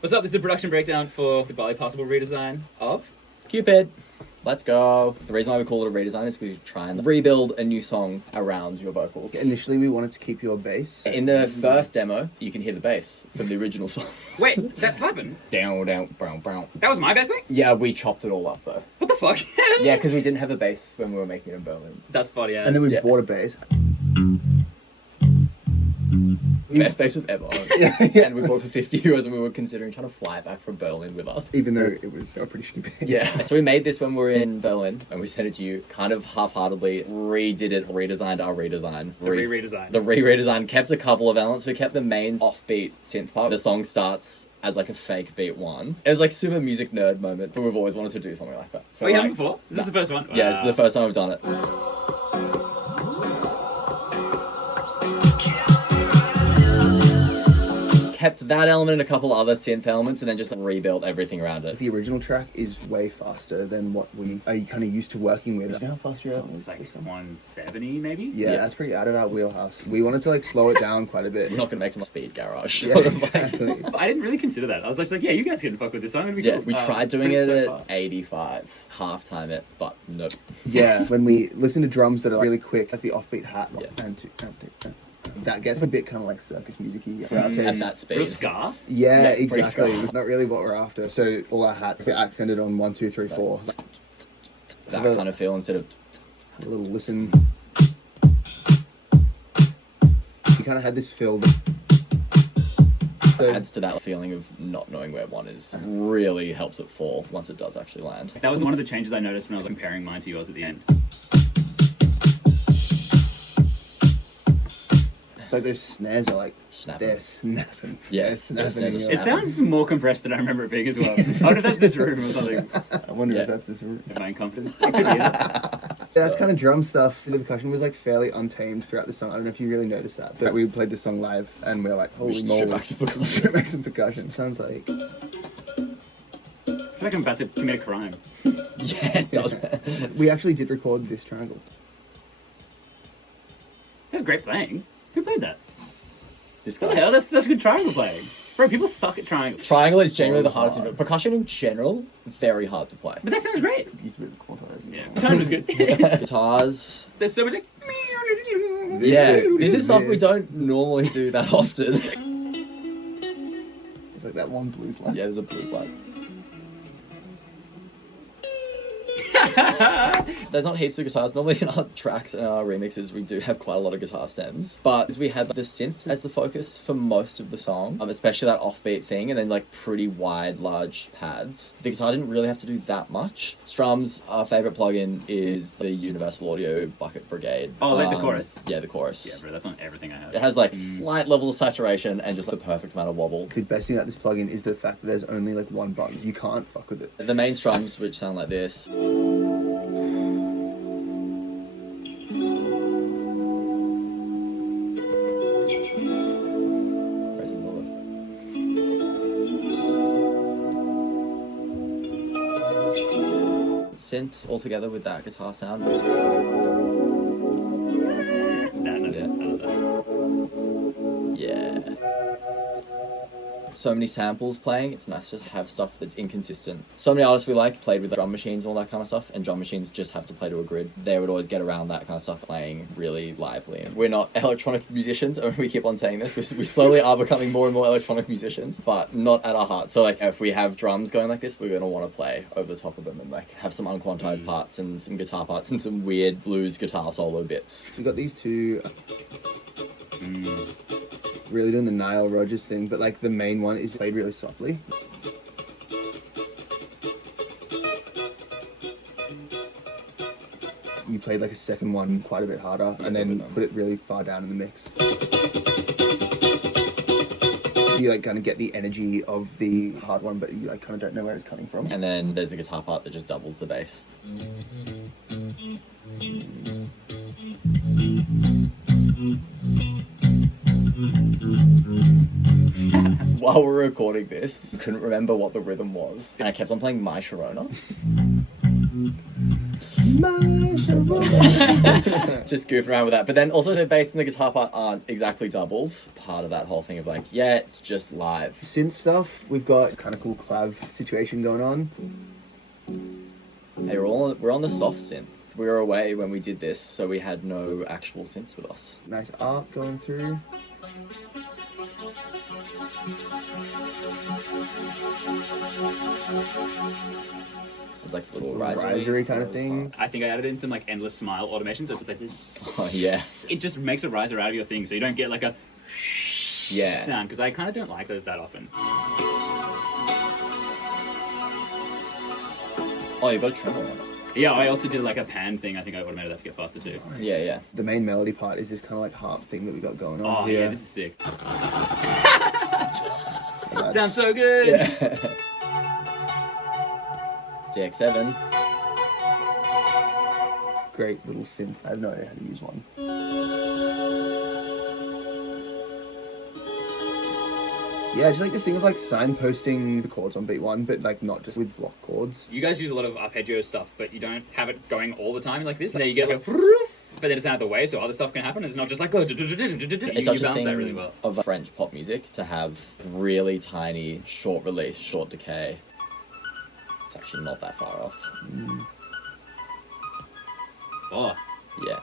What's up? This is the production breakdown for the Barley Passable redesign of Cupid. Let's go. The reason why we call it a redesign is because we try and rebuild a new song around your vocals. Initially, we wanted to keep your bass. In the first demo, you can hear the bass from the original song. Wait, that's slapping. Down, down, brown, brown. That was my best thing? Yeah, we chopped it all up though. What the fuck? Yeah, because we didn't have a bass when we were making it in Berlin. That's funny, yeah. And then we Yeah. bought a bass. Best bass we've ever owned. Yeah. And we bought it for 50 euros and we were considering trying to fly back from Berlin with us. Even though it was a pretty shitty bass. Yeah. So we made this when we were in Berlin and we sent it to you kind of half-heartedly, redid it, redesigned our redesign. The re-redesign. The re-redesign, kept a couple of elements. We kept the main offbeat synth part. The song starts as like a fake beat one. It was like super music nerd moment, but we've always wanted to do something like that. So Oh, you like, haven't before? Is this the first one? Yeah, this is the first time I've done it. Kept that element and a couple other synth elements and then just rebuilt everything around it. The original track is way faster than what we are kind of used to working with. You know how fast your album is? It's like 170 maybe? Yeah, that's pretty out of our wheelhouse. We wanted to like slow it down quite a bit. We're not going to make some speed garage. Yeah, sort of like- exactly. I didn't really consider that. I was just like, yeah, you guys can fuck with this song. It'll be Yeah, cool. we tried doing but it it's at so far. 85, half-time it, but nope. Yeah, when we listen to drums that are really quick, like the offbeat hat, like, Yeah. and two, that gets a bit kind of like circus music-y for our taste. At that speed. Real ska? Yeah, Yeah, pretty exactly. ska. Not really what we're after. So all our hats are accented on 1, 2, 3, 4. That kind of feel instead of... Have a little listen. You kind of had this feel. adds to that feeling of not knowing where one is. Really helps it fall once it does actually land. That was one of the changes I noticed when I was comparing mine to yours at the end. Like those snares are like Snapping. they're snapping. Yeah, They're snapping. snares are in your- It sounds more compressed than I remember it being as well. I wonder if that's this room or something. I wonder Yeah. if that's this room. Of my incompetence. It could be that. That's kind of drum stuff. The percussion was like fairly untamed throughout the song. I don't know if you really noticed that, but we played the song live and we are like, holy should moly! strip back some percussion. Strip back some percussion. Sounds like I feel like I'm about to commit a crime. Yeah, it does. we actually did record this triangle. That's great playing. Who played that? This What the guy. hell? That's such good triangle playing. Bro, people suck at triangle. Triangle is generally the hardest hard. instrument. Percussion in general, very hard to play. But that sounds great. Used a bit of quantizing. Yeah, the tone was good. Guitars. There's so much like... This is stuff we don't normally do that often. It's like that one blues line. Yeah, there's a blues line. There's not heaps of guitars. Normally in our tracks and our remixes, we do have quite a lot of guitar stems. But we had the synths as the focus for most of the song, especially that offbeat thing, and then like pretty wide, large pads. The guitar didn't really have to do that much. Strums, our favorite plugin is the Universal Audio Bucket Brigade. Oh, like the chorus? Yeah, the chorus. Yeah, bro, that's on everything I have. It has like slight levels of saturation and just the perfect amount of wobble. The best thing about this plugin is the fact that there's only like one button. You can't fuck with it. The main strums, which sound like this. Praise the Lord. Synths all together with that guitar sound. No, Yeah. I love that. Yeah. So many samples playing, it's nice just to have stuff that's inconsistent. So many artists we like played with drum machines and all that kind of stuff, and drum machines just have to play to a grid. They would always get around that kind of stuff playing really lively. And we're not electronic musicians, and we keep on saying this, we slowly are becoming more and more electronic musicians, but not at our heart. So like if we have drums going like this, we're going to want to play over the top of them and like have some unquantized parts and some guitar parts and some weird blues guitar solo bits. We've got these two really doing the Nile Rodgers thing, but like the main one is played really softly. You played like a second one quite a bit harder and then put it really far down in the mix. So you like kind of get the energy of the hard one, but you like kind of don't know where it's coming from. And then there's a guitar part that just doubles the bass. While we're recording this, I couldn't remember what the rhythm was, and I kept on playing My Sharona. My Just goof around with that. But then also the bass and the guitar part aren't exactly doubles. Part of that whole thing of like, yeah, it's just live. Synth stuff, we've got kind of cool clav situation going on. Hey, we're on the soft synth. We were away when we did this, so we had no actual synths with us. Nice arc going through. It's like little risery kind of thing. I think I added in some like endless smile automation, so it's just like this. Oh, yeah. It just makes a riser out of your thing, so you don't get like a Yeah. sound, because I kind of don't like those that often. Oh, you've got a tremor on it. Yeah, I also did like a pan thing. I think I automated that to get faster too. Yeah, yeah. The main melody part is this kind of like harp thing that we got going on Oh here. yeah, this is sick. That's- Sounds so good. Yeah. DX7. Great little synth. I have no idea how to use one. Yeah, just like this thing of like signposting the chords on beat one, but like not just with block chords. You guys use a lot of arpeggio stuff, but you don't have it going all the time like this. And then you get like a but then it's out of the way, so other stuff can happen. It's not just like It's you such a balance thing that really well. of French pop music to have really tiny, short release, short decay. It's actually not that far off. Oh, Yeah.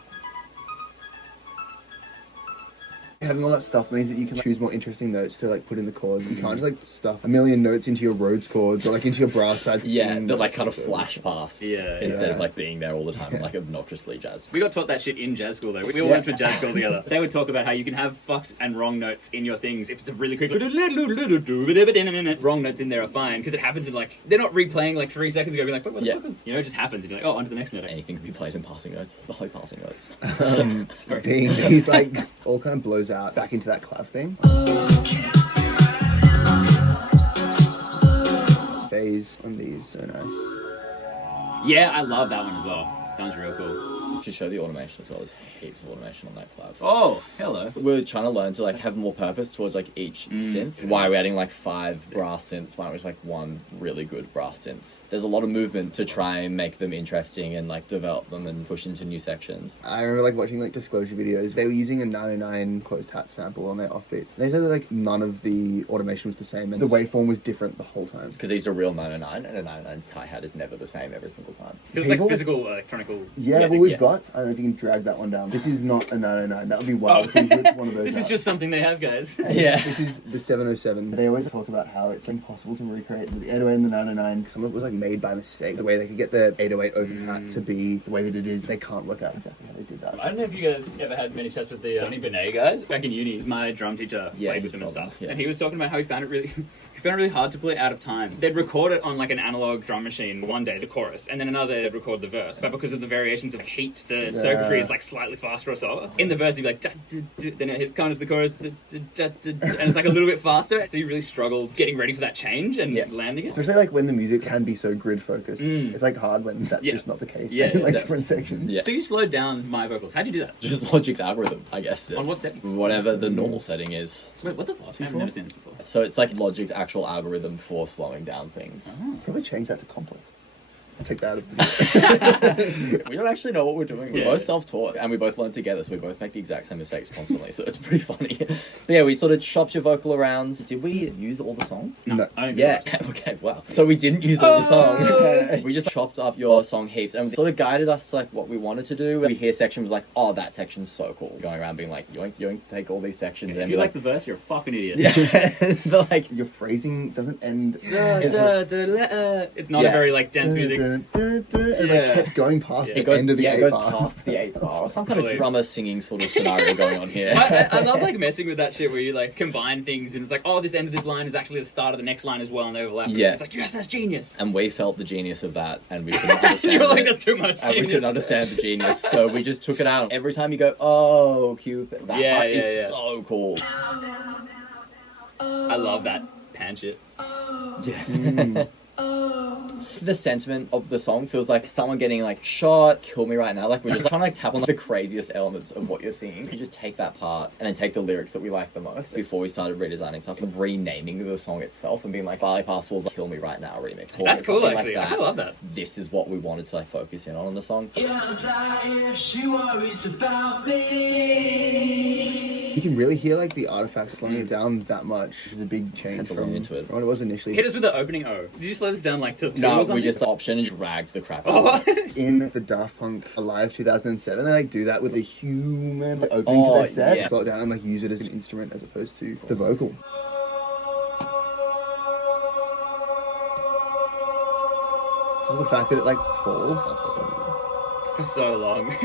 Having all that stuff means that you can choose more interesting notes to like put in the chords. You can't just like stuff a million notes into your Rhodes chords or like into your brass pads. Yeah, that like kind of flash past. Yeah, Instead of yeah. like being there all the time, like obnoxiously jazz. we got taught that shit in jazz school though. We all went to a jazz school together. They would talk about how you can have fucked and wrong notes in your things. If it's a really quick wrong notes in there are fine, because it happens in like, they're not replaying like 3 seconds ago being like, what the Yeah. fuck was, you know, it just happens and you're like, oh, on to the next note. Anything can be played in passing notes. The whole passing notes. He's like all kind of blows out back into that clav thing. Phase on these, so nice. Yeah, I love that one as well. That one's real cool. Should show the automation as well. There's heaps of automation on that clav. Oh, hello. We're trying to learn to like have more purpose towards like each synth. Why are we adding like 5 brass synths? Why don't we just like one really good brass synth? There's a lot of movement to try and make them interesting and like develop them and push into new sections. I remember like watching like Disclosure videos. They were using a 909 closed hat sample on their offbeats. They said that like none of the automation was the same and the waveform was different the whole time. Because these are real 909 and a 909's hi-hat is never the same every single time. It's like People- physical electronical Yeah, music, well we've got, I don't know if you can drag that one down. This is not a 909. That would be wild if we ripped one of those This is out. just something they have, guys. Yeah. This is the 707. They always talk about how it's impossible to recreate the 808 and the 909. Some of it was like made by mistake. The way they could get the 808 open hat to be the way that it is, they can't work out exactly how they did that. I don't know if you guys ever had many chats with the Tony Benet guys. Back in uni, my drum teacher Yeah, played he's with them and problem, stuff. yeah. And he was talking about how he found it really hard to play out of time. They'd record it on like an analog drum machine one day, the chorus, and then another they'd record the verse. But because of the variations of heat, the circuitry is like slightly faster or so. In the verse, you'd be like, then it hits kind of the chorus, and it's like a little bit faster. So you really struggled getting ready for that change and landing it. Especially like when the music can be so grid focused. It's like hard when that's just not the case. Yeah, in like that's- different sections. Yeah. So you slowed down my vocals. How'd you do that? Just Logic's algorithm, I guess. On what setting? Whatever the normal setting is. Wait, what the fuck? I've never seen this before. So it's like Logic's actual algorithm for slowing down things. Probably change that to complex. Take that out of the We don't actually know what we're doing. We're Yeah. both self-taught and we both learn together, so we both make the exact same mistakes constantly, so it's pretty funny. But yeah, we sort of chopped your vocal around. Did we use all the song? No. I don't Yeah, think it okay, wow. So we didn't use all the Oh. song. We just chopped up your song heaps and sort of guided us to like what we wanted to do. We hear section was like, oh, that section's so cool. Going around being like, yoink, yoink, take all these sections. was. And If be you like the verse, you're a fucking idiot. yeah. But like, Your phrasing doesn't end. It's not Yeah. a very like dense music. And Yeah. like kept going past Yeah. the it goes, end of the yeah, it A goes bar. past the 8th bar or some kind of Totally. drummer singing sort of scenario going on here. I love like messing with that shit where you like combine things and it's like, oh, this end of this line is actually the start of the next line as well and they overlap. Yeah. It's like, yes, that's genius. And we felt the genius of that, and we couldn't And understand you were like, it. that's too much And we genius. couldn't understand the genius, so we just took it out. Every time you go, oh, Cupid, that Yeah, part yeah, is yeah. so cool. I love that pan shit. Yeah. The sentiment of the song feels like someone getting like shot, kill me right now. Like we're just trying to like tap on the craziest elements of what you're singing. You just take that part and then take the lyrics that we like the most before we started redesigning stuff and renaming the song itself and being like Barley Passable's like, Kill Me Right Now remix. That's cool, Something actually. Like I love that. This is what we wanted to like focus in on the song. I'll die if she worries about me. You can really hear like the artifacts slowing it down that much. This is a big change Had to from lean into it. what it was initially. Hit us with the opening O. Did you slow this down like to 2 or No, something? we just option and dragged the crap out. Oh, In the Daft Punk Alive 2007, they like do that with the human like, opening to their set, yeah. slow it down and like use it as an instrument as opposed to the vocal. So the fact that it like falls. for so long.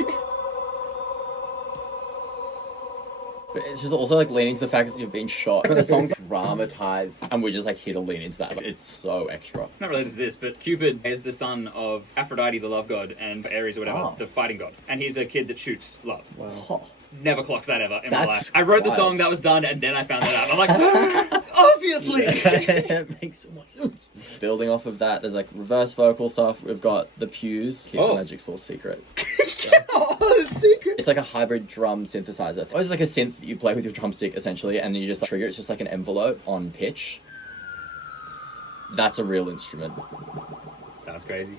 But it's just also like leaning to the fact that you've been shot. But the song's dramatized, and we're just like here to lean into that. Like, it's so extra. Not related to this, but Cupid is the son of Aphrodite, the love god, and Ares or whatever, Oh. the fighting god. And he's a kid that shoots love. Oh. Never clocked that ever in my That's life. I wrote the wild. song, that was done, and then I found that out. I'm like, obviously! It makes so much sense. Building off of that, there's like reverse vocal stuff. We've got the pews. Keep Oh. Magic Source secret. Oh, secret! It's like a hybrid drum synthesizer. It's like a synth that you play with your drumstick essentially, and you just trigger. It's just like an envelope on pitch. That's a real instrument. That's crazy.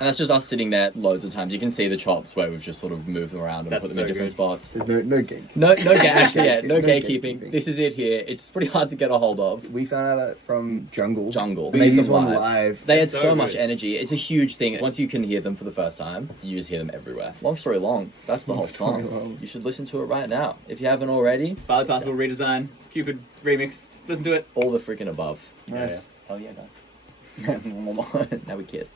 And that's just us sitting there loads of times. You can see the chops where we've just sort of moved them around and That's put them in so different good. spots. There's no gate. No actually, yeah, no No gatekeeping. gatekeeping. This is it here. It's pretty hard to get a hold of. We found out about it from Jungle. Jungle. And they used used them one live. They had So so much good. energy. It's a huge thing. Once you can hear them for the first time, you just hear them everywhere. Long story long. That's the whole story song. long. You should listen to it right now. If you haven't already, Barley Passable redesign, Cupid remix. Listen to it. all the freaking above. Nice. Hell yeah, guys. Now we kiss.